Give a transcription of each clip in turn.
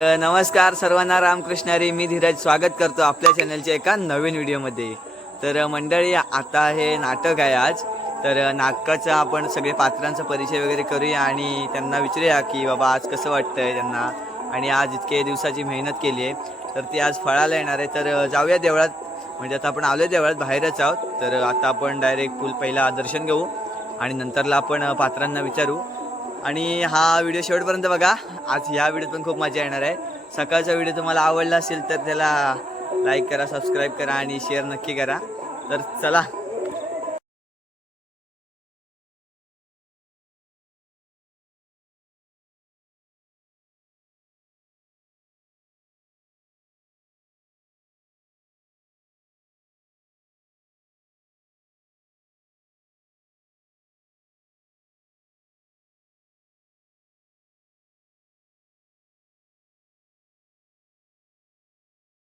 नमस्कार सर्वांना रामकृष्ण हरी. मी धीरज स्वागत करतो आपल्या चॅनलच्या एका नवीन व्हिडिओमध्ये तर मंडळी आता हे नाटक आहे आज. तर नाटकाचं नाटकाचा आपण सगळे पात्रांचा परिचय वगैरे करूया आणि त्यांना विचारूया की बाबा आज कसं वाटतंय त्यांना. आणि आज इतके दिवसाची मेहनत केली आहे. तर ती आज फळाला येणार आहे. तर जाऊया देवळात. म्हणजे आता आपण आलो देवळात बाहेरच आहोत. तर आता आपण डायरेक्ट फुल पहिला दर्शन घेऊ. आणि नंतरला आपण पात्रांना विचारू. आणि हा व्हिडिओ शेवटपर्यंत बघा. आज ह्या व्हिडिओत पण खूप मजा येणार आहे. सकाळचा व्हिडिओ तुम्हाला आवडला असेल तर त्याला लाईक करा सबस्क्राईब करा आणि शेअर नक्की करा. तर चला.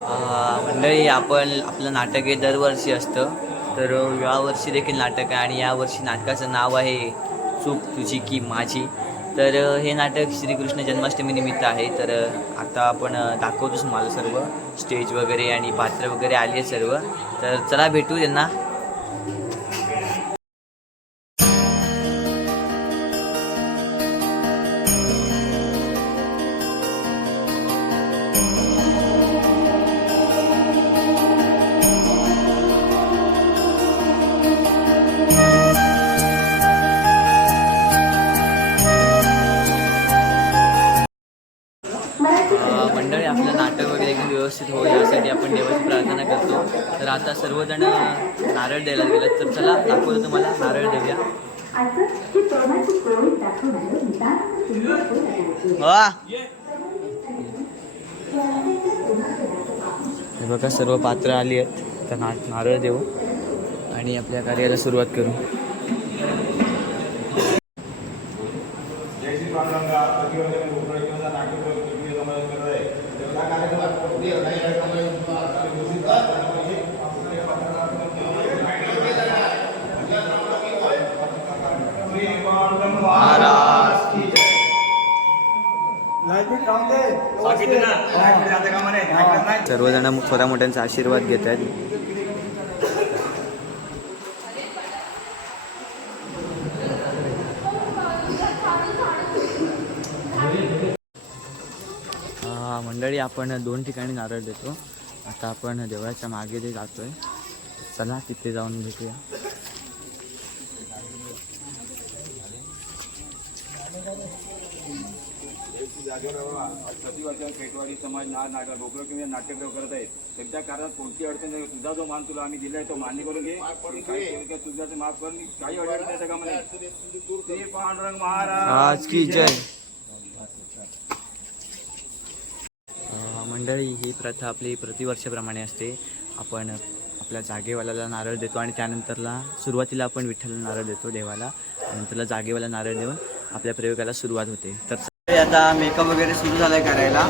मंडळी आपण आपलं नाटक हे दरवर्षी असतं. तर यावर्षी देखील नाटक आहे आणि यावर्षी नाटकाचं नाव आहे चूक तुझी की माझी. तर हे नाटक श्रीकृष्ण जन्माष्टमी निमित्त आहे. तर आता आपण दाखवतोच मला सर्व. स्टेज वगैरे आणि पात्र वगैरे आली आहेत सर्व. तर चला भेटू त्यांना. मंडळी आपलं नाटक वगैरे एकदम व्यवस्थित होईल यासाठी आपण देवाची प्रार्थना करतो. तर आता सर्वजण नारळ द्यायला गेलं तर चला दाखवलं तुम्हाला नारळ देऊया. हे बघा सर्व पात्र आली आहेत. तर नारळ देऊ आणि आपल्या कार्याला सुरुवात करू महाराज की जय. छोट्या मोठ्यांचा आशीर्वाद घेत आहेत. मंडळी आपण दोन ठिकाणी नारळ देतो. आता आपण देवळाच्या मागे जे जातोय चला तिथे जाऊन भेटूया. प्रतिवर्षा खेटवाडी समाज ना नाटक डोकं किंवा नाट्यगृह करत आहे त्यांच्या कारणात कोणती अडचण नाही तुझा जो मान तुला आम्ही दिलाय तो मान्य करून घे. तुझ्याचं माफ करून काही अडचण नाही म्हणे श्री पांडुरंग महाराज. आज की जय. मंडळी ही प्रथा आपली प्रतिवर्षाप्रमाणे असते. आपण आपल्या जागेवाल्याला नारळ देतो आणि त्यानंतरला सुरुवातीला आपण विठ्ठलला नारळ देतो देवाला. नंतरला जागेवाला नारळ देऊन आपल्या प्रयोगाला सुरुवात होते. तर आता मेकअप वगैरे सुरू झालं आहे करायला.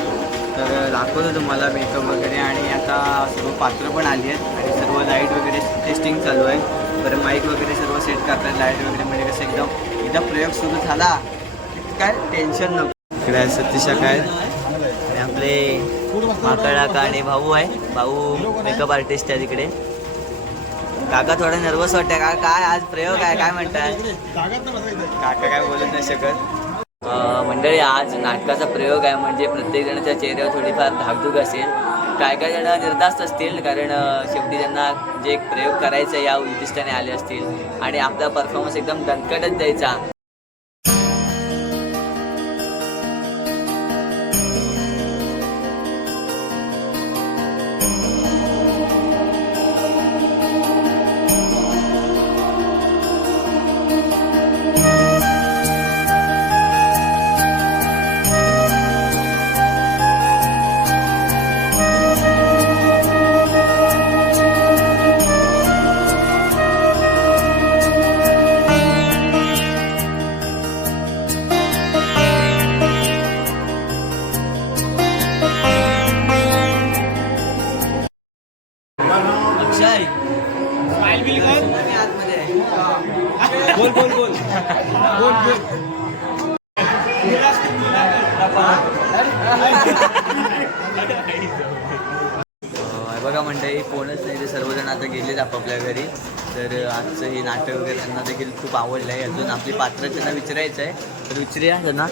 तर दाखवतो तुम्हाला मेकअप वगैरे आणि आता सर्व पात्र पण आली आहेत आणि सर्व लाइट वगैरे टेस्टिंग चालू आहे. बरं माईक वगैरे सर्व सेट करतात लाइट वगैरे म्हणजे कसं एकदम एकदा प्रयोग सुरू झाला काय टेन्शन नको. इकडे सतीशा काय? आणि आपले माकडा आणि भाऊ आहे. भाऊ मेकअप आर्टिस्ट आहे तिकडे. काका थोडा नर्वस वाटतं का काय आज प्रयोग आहे काय म्हणताय? काका काय बोलत नाही शकत. मंडळी आज नाटकाचा प्रयोग आहे म्हणजे प्रत्येक जणाच्या चेहऱ्यावर थोडीफार धाकधूक असेल. काय काय जण निर्धास्त असतील कारण शेवटी त्यांना जे एक प्रयोग करायचा या उद्दिष्टाने आले असतील. आणि आपला परफॉर्मन्स एकदम दणकटच द्यायचा. तर आजचं हे नाटक वगैरे त्यांना देखील खूप आवडलं आहे. अजून आपली पात्र त्यांना विचारायचं आहे. तर विचारूया त्यांना.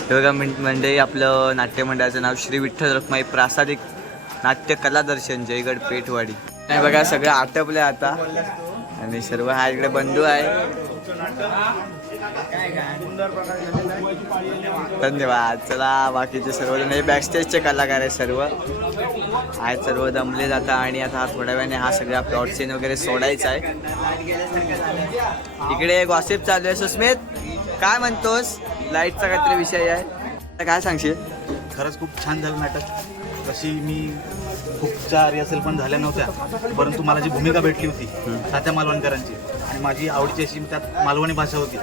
हे बघा म्हण आपलं नाट्य मंडळाचं नाव श्री विठ्ठल रखमाई प्रासादिक नाट्य कलादर्शन जयगड पेठवाडी नाही बघा सगळं आटपलं आता. आणि सर्व हा इकडे बंधू आहे. धन्यवाद. चला बाकीचे सर्वजण. हे बॅकस्टेजचे कलाकार आहे सर्व. आहेत सर्व दमले जातात आणि आता हा थोड्या वेळाने हा सगळा प्लॉट सीन वगैरे सोडायचा आहे. इकडे गॉसिप चालू आहे. सुस्मित काय म्हणतोस? लाईटचा काहीतरी विषय आहे. आता काय सांगशील? खरंच खूप छान झालं नाटक. तशी मी खूपच्या रिहर्सल पण झाल्या नव्हत्या. परंतु मला जी भूमिका भेटली होती तात्या मालवणकरांची आणि माझी आवडीची अशी त्यात मालवणी भाषा होती.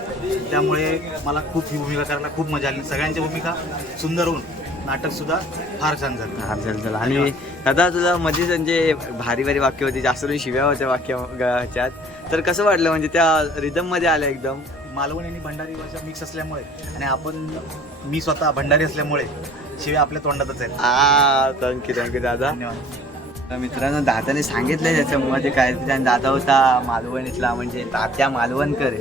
त्यामुळे मला खूप ही भूमिका करायला खूप मजा आली. सगळ्यांच्या भूमिका सुंदर होऊन नाटकसुद्धा फार छान झालं. हा चल चल आणि दादा तुला मध्येच म्हणजे भारी भारी वाक्य होती. जास्त करून शिव्या होत्या वाक्य ह्याच्यात तर कसं वाटलं म्हणजे त्या रिदममध्ये आलं एकदम? मालवणी आणि भंडारी भाषा मिक्स असल्यामुळे आणि आपण मी स्वतः भंडारी असल्यामुळे शिवाय आपल्या तोंडातच आहेत. आ थँक्यू थँक्यू दादा. धन्यवाद. तर मित्रांनो दादाने सांगितलंय त्याच्यामध्ये काय ते आणि दादा होता मालवणीतला म्हणजे तात्या मालवणकर.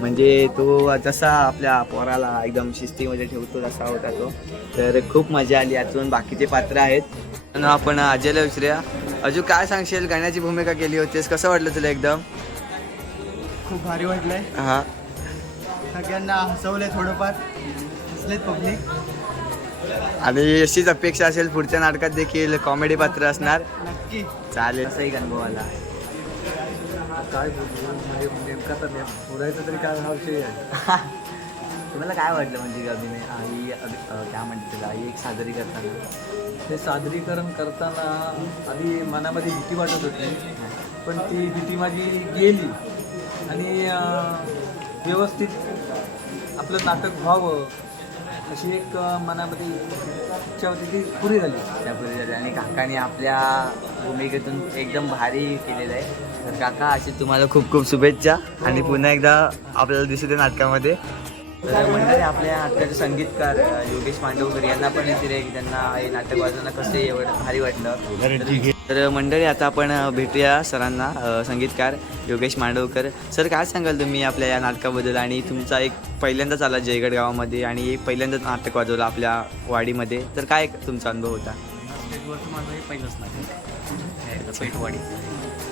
म्हणजे तो जसा आपल्या पोराला एकदम शिस्तीमध्ये ठेवतो तसा होता तो. तर खूप मजा आली अजून बाकीचे पात्र आहेत. आणि आपण अजयला विचारूया. अजून काय सांगशील? गाण्याची भूमिका केली होतीस. कसं वाटलं तुला एकदम? खूप भारी वाटलंय. हां. सगळ्यांना हसवलंय थोडंफार. हसलेत पब्लिक आणि अशीच अपेक्षा असेल पुढच्या नाटकात देखील कॉमेडी पात्र असणार. नक्की. चालेल. असंही अनुभव आला. काय म्हणजे नेमका तर बोलायचं तरी काय विषय आहे. तुम्हाला काय वाटलं म्हणजे अभिनय अभि- अं, काय म्हणते त्याला ही एक सादरी करताना. हे सादरीकरण करताना आधी मनामध्ये भीती वाटत होती पण ती भीती माझी गेली. आणि व्यवस्थित आपलं नाटक व्हावं. अशी एक मनामध्ये इच्छा होती ती पुरी झाली. त्यापूर्वी झाले आणि काकाने आपल्या भूमिकेतून एकदम भारी केलेलं आहे. तर काका अशी तुम्हाला खूप खूप शुभेच्छा. आणि पुन्हा एकदा आपल्याला दिसू दे नाटकामध्ये. तर मंडळी आपल्या नाटकाचे संगीतकार योगेश मांडवकर यांना पण विचारूया की त्यांना हे नाटक वाजवणं कसं एवढं भारी वाटलं. तर- मंडळी आता आपण भेटूया सरांना संगीतकार योगेश मांडवकर. सर काय सांगाल तुम्ही आपल्या या नाटकाबद्दल? आणि तुमचा एक पहिल्यांदाच आला जयगड गावामध्ये आणि एक पहिल्यांदाच नाटक वाजवलं आपल्या वाडीमध्ये. तर काय तुमचा अनुभव होता? स्टेजवरचं माझं हे पहिलंच नाटक.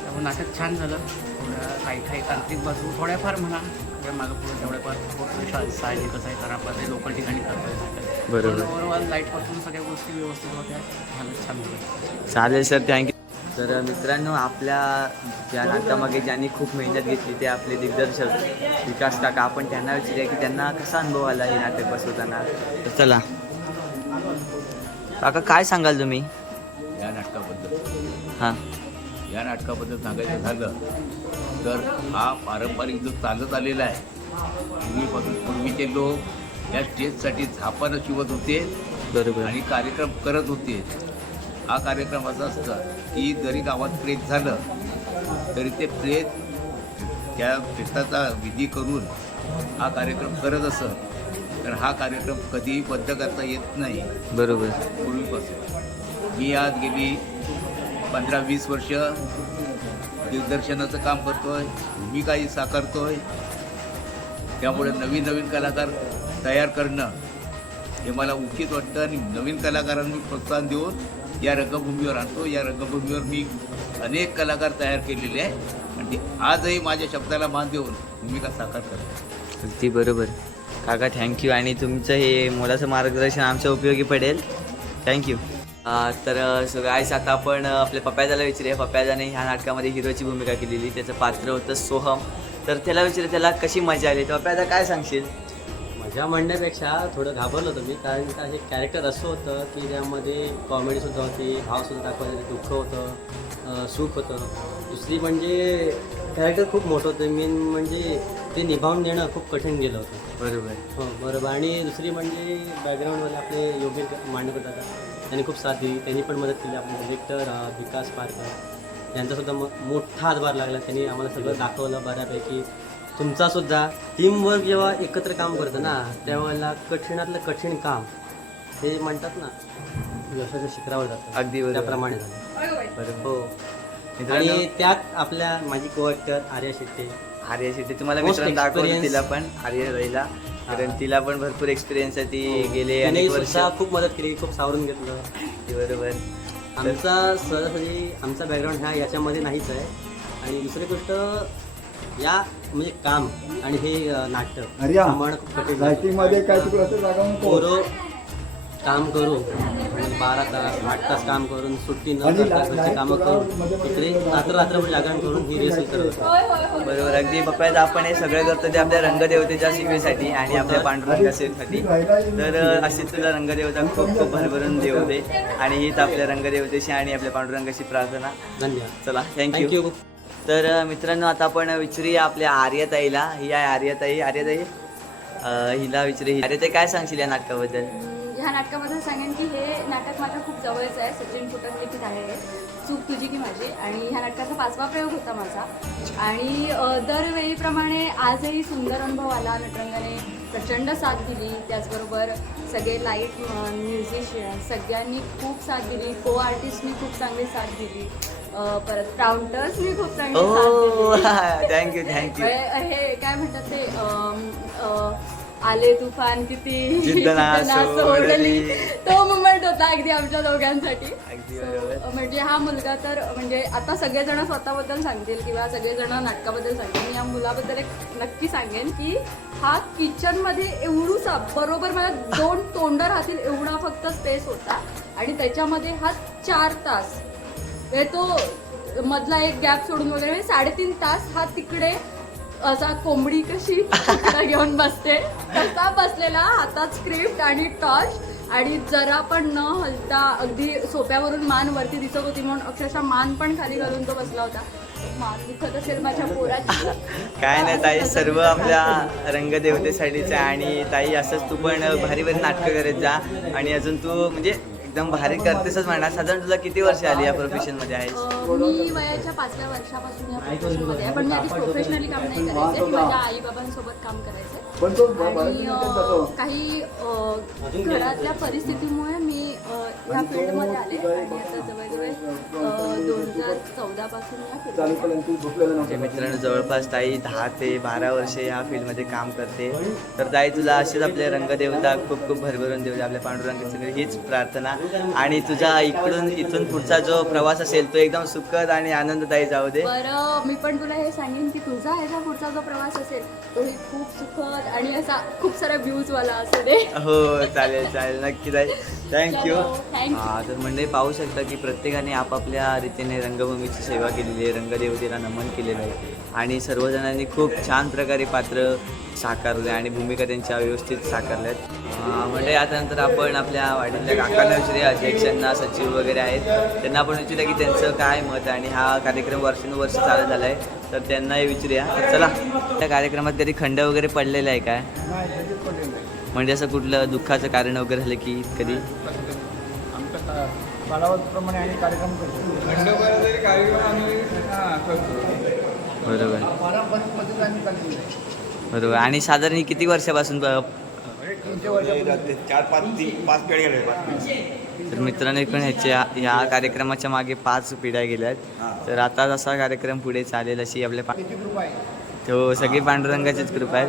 त्यामुळे नाटक छान झालं. थोडं काही काही तांत्रिक बाजू थोड्याफार म्हणा. त्या मागं पुढे साहजिकच आहे कारण आपण ते लोकल ठिकाणी नाटक बरोबर. ओव्हरऑल लाईटपासून सगळ्या गोष्टी व्यवस्थित होत्या. झालं छान झालं. चालेल सर थँक्यू तर मित्रांनो आपल्या या नाटकामागे ज्यांनी खूप मेहनत घेतली ते आपले दिग्दर्शक विकास काका आपण त्यांना विचारूया की त्यांना कसा अनुभव आला हे नाटक बसवताना? तर चला. काका काय सांगाल तुम्ही? या नाटकाबद्दल. हां. या नाटकाबद्दल सांगायचं झालं तर हा पारंपरिक जो चालत आलेला आहे पूर्वीपासून पूर्वीचे लोक या स्टेजसाठी झापानं शिवत होते बरोबर. आणि कार्यक्रम करत होते. हा कार्यक्रम असा असता की जरी गावात प्रेत झालं तरी ते प्रेत त्या प्रेताचा विधी करून हा कार्यक्रम करत असत. तर हा कार्यक्रम कधीही बंद करता येत नाही. बरोबर. पूर्वीपासून. मी आज गेली पंधरा वीस वर्ष दिग्दर्शनाचं काम करतोय. भूमिकाही साकारतोय. त्यामुळे नवीन नवीन कलाकार तयार करणं हे मला उचित वाटतं आणि नवीन कलाकारांना प्रोत्साहन देऊन या रंगभूमीवर आणतो. या रंगभूमीवर मी अनेक कलाकार तयार केलेले आहे आणि आजही माझ्या शब्दाला मान देऊन भूमिका साकार करतो अगदी बरोबर. काका थँक्यू आणि तुमचं हे मोलाचं मार्गदर्शन आमच्या उपयोगी पडेल. थँक्यू तर सो गायस आता आपण आपल्या पप्याजाला विचारूया. पप्याजाने ह्या नाटकामध्ये हिरोची भूमिका केलेली. त्याचं पात्र होतं सोहम. तर त्याला विचारूया त्याला कशी मजा आली? तर पप्याजा काय सांगशील? मजा म्हणण्यापेक्षा थोडं घाबरलो होतो मी कारण का हे कॅरेक्टर असं होतं की ज्यामध्ये कॉमेडीसुद्धा होती भावसुद्धा दाखवायचे दुःख होतं सुख होतं. दुसरी म्हणजे कॅरेक्टर खूप मोठं होतं. मेन म्हणजे ते निभावून देणं खूप कठीण गेलं होतं. बरोबर. हो बरोबर. आणि दुसरी म्हणजे बॅकग्राऊंडमध्ये आपले योगेश मांडकर दादा. त्यांनी खूप साथ दिली. त्यांनी पण मदत केली आपले डिरेक्टर विकास पारकर यांचासुद्धा म मोठा हातभार लागला. त्यांनी आम्हाला सगळं दाखवलं बऱ्यापैकी. तुमचासुद्धा टीमवर्क जेव्हा एकत्र काम करतं ना त्यावेळेला कठीणातलं कठीण काम ते म्हणतात ना यशाच्या शिखरावर जातं. अगदी. त्याप्रमाणे झालं. बरोबर. हो. आणि त्यात आपल्या माझी को आर्या शेट्टे. आर्या शेट्टी तुम्हाला मित्रांनो दाखवलं experience. तिला पण. आर्या राहिला कारण तिला पण भरपूर एक्सपिरियन्स आहे ती गेले तिने अनेक वर्ष. खूप मदत केली खूप सावरून घेतलं. बरोबर. आमचा सहजासहजी आमचा बॅकग्राऊंड ह्या याच्यामध्ये नाहीच आहे. आणि दुसरी गोष्ट या म्हणजे काम आणि हे नाटक. खूप. पोरं काम म्हणजे बारा तास आठ तास काम करून सुट्टी न करता घरची कामं करून इकडे रात्र रात्रभर जागरण करून ही रेसिंग करत होतो. बरोबर अगदी बघायचं आपण हे सगळं करतो ते आपल्या रंगदेवतेच्या सेवेसाठी आणि आपल्या पांडुरंगा सेवेसाठी तर अ, अशी तुला रंगदेवता खूप खूप भरभरून देऊ दे आणि हीच आपल्या रंगदेवतेशी आणि आपल्या पांडुरंगाशी प्रार्थना. धन्यवाद. चला थँक्यू तर मित्रांनो आता आपण विचारूया आपल्या आर्यताईला. ही आहे आर्यताई. आर्यताई हिला विचारू आर्यताई काय सांगशील या नाटकाबद्दल? ह्या नाटकाबद्दल सांगेन की हे नाटक माझ्या खूप जवळचं आहे. सचिन फुटक लिखित आहे. चूक तुझी की माझी? आणि ह्या नाटकाचा पाचवा प्रयोग होता माझा. आणि दरवेळीप्रमाणे आजही सुंदर अनुभव आला. नटरंगाने प्रचंड साथ दिली. त्याचबरोबर सगळे लाइट म्युझिशियन सगळ्यांनी खूप साथ दिली. को आर्टिस्टनी खूप चांगली साथ दिली. परत काउंटर्सनी खूप चांगली साथ दिली. थँक्यू थँक्यू हे काय म्हणतात ते? आले तुफान किती? सोडली. सोडली तो मुमेंट होता अगदी आमच्या दोघांसाठी. अगदी So, बरोबर. म्हणजे हा मुलगा तर म्हणजे आता सगळेजण स्वतःबद्दल सांगतील किंवा सगळेजण नाटकाबद्दल सांगतील. मी या मुलाबद्दल एक नक्की सांगेन की हा किचनमध्ये एवढूसा बरोबर मला दोन तोंड राहतील एवढा फक्त स्पेस होता. आणि त्याच्यामध्ये हा चार तास. म्हणजे तो मधला एक गॅप सोडून वगैरे म्हणजे साडेतीन तास हा तिकडे असा कोंबडी कशी घेऊन बसते तसा बसलेला हातात स्क्रिप्ट आणि टॉर्च आणि जरा पण न हलता अगदी सोप्यावरून मान वरती दिसत होती म्हणून अक्षरशः मान पण खाली घालून तो बसला होता. मान दुखत असेल माझ्या पोराची. काय नाही ताई सर्व आपल्या रंगदेवतेसाठीच आहे आणि ताई असंच तू पण भारी भारी नाटकं करत जा. आणि अजून तू म्हणजे एकदम भारी करतेसच म्हणणार साधारण तुला किती वर्ष आली या प्रोफेशनमध्ये आहेस? अं, मी वयाच्या पाचव्या वर्षापासून या प्रोफेशनमध्ये आहे. पण मी आधी प्रोफेशनली काम नाही करायचे. मी माझ्या आई बाबांसोबत काम करायचे. आणि अं, काही अं, घरातल्या परिस्थितीमुळे मी अं, या फील्डमध्ये आले आणि आता जवळजवळ दोन हजार चौदा पासून या फील्डमध्ये म्हणजे मित्रांनो जवळपास ताई दहा ते बारा वर्षे या फील्डमध्ये काम करते. तर ताई तुला अशीच आपल्या रंगदेवता खूप खूप भरभरून देऊ दे आपल्या पांडुरंगाची हीच प्रार्थना. आणि तुझा इकडून इथून पुढचा जो प्रवास असेल तो एकदम सुखद आणि आनंददायी जाऊ दे. बरं मी पण तुला हे सांगेन की तुझा ह्याचा पुढचा जो प्रवास असेल तोही खूप सुखद आणि असा खूप साऱ्या व्ह्यूजवाला असू दे. हो चालेल चालेल. नक्की ताई. थँक्यू हा तर मंडळी पाहू शकता की प्रत्येकाने आपापल्या रीतीने रंगभूमीची सेवा केलेली आहे. रंगदेवतेला नमन केलेलं आहे. आणि सर्वजणांनी खूप छान प्रकारे पात्र साकारले आणि भूमिका त्यांच्या व्यवस्थित साकारल्या आहेत. म्हणजे आता नंतर आपण आपल्या वाडीतल्या काकांना विचारूया. अध्यक्षांना सचिव वगैरे आहेत त्यांना आपण विचारूया की त्यांचं काय मत आहे आणि हा कार्यक्रम वर्षानुवर्ष चालू झाला आहे तर त्यांनाही विचारूया. चला त्या कार्यक्रमात कधी खंड वगैरे पडलेला आहे काय? म्हणजे असं कुठलं दुःखाचं कारण वगैरे झालं की कधी? बरोबर. बरोबर. आणि साधारण ही किती वर्षापासून ब- चार पाच तीन पाच पिढ्या गेले तर मित्रांनो पण ह्याच्या ह्या कार्यक्रमाच्या मागे पाच पिढ्या गेल्या आहेत तर आता जसा कार्यक्रम पुढे चालेल अशी आपल्या पा तो सगळी पांडुरंगाचीच कृपा आहे.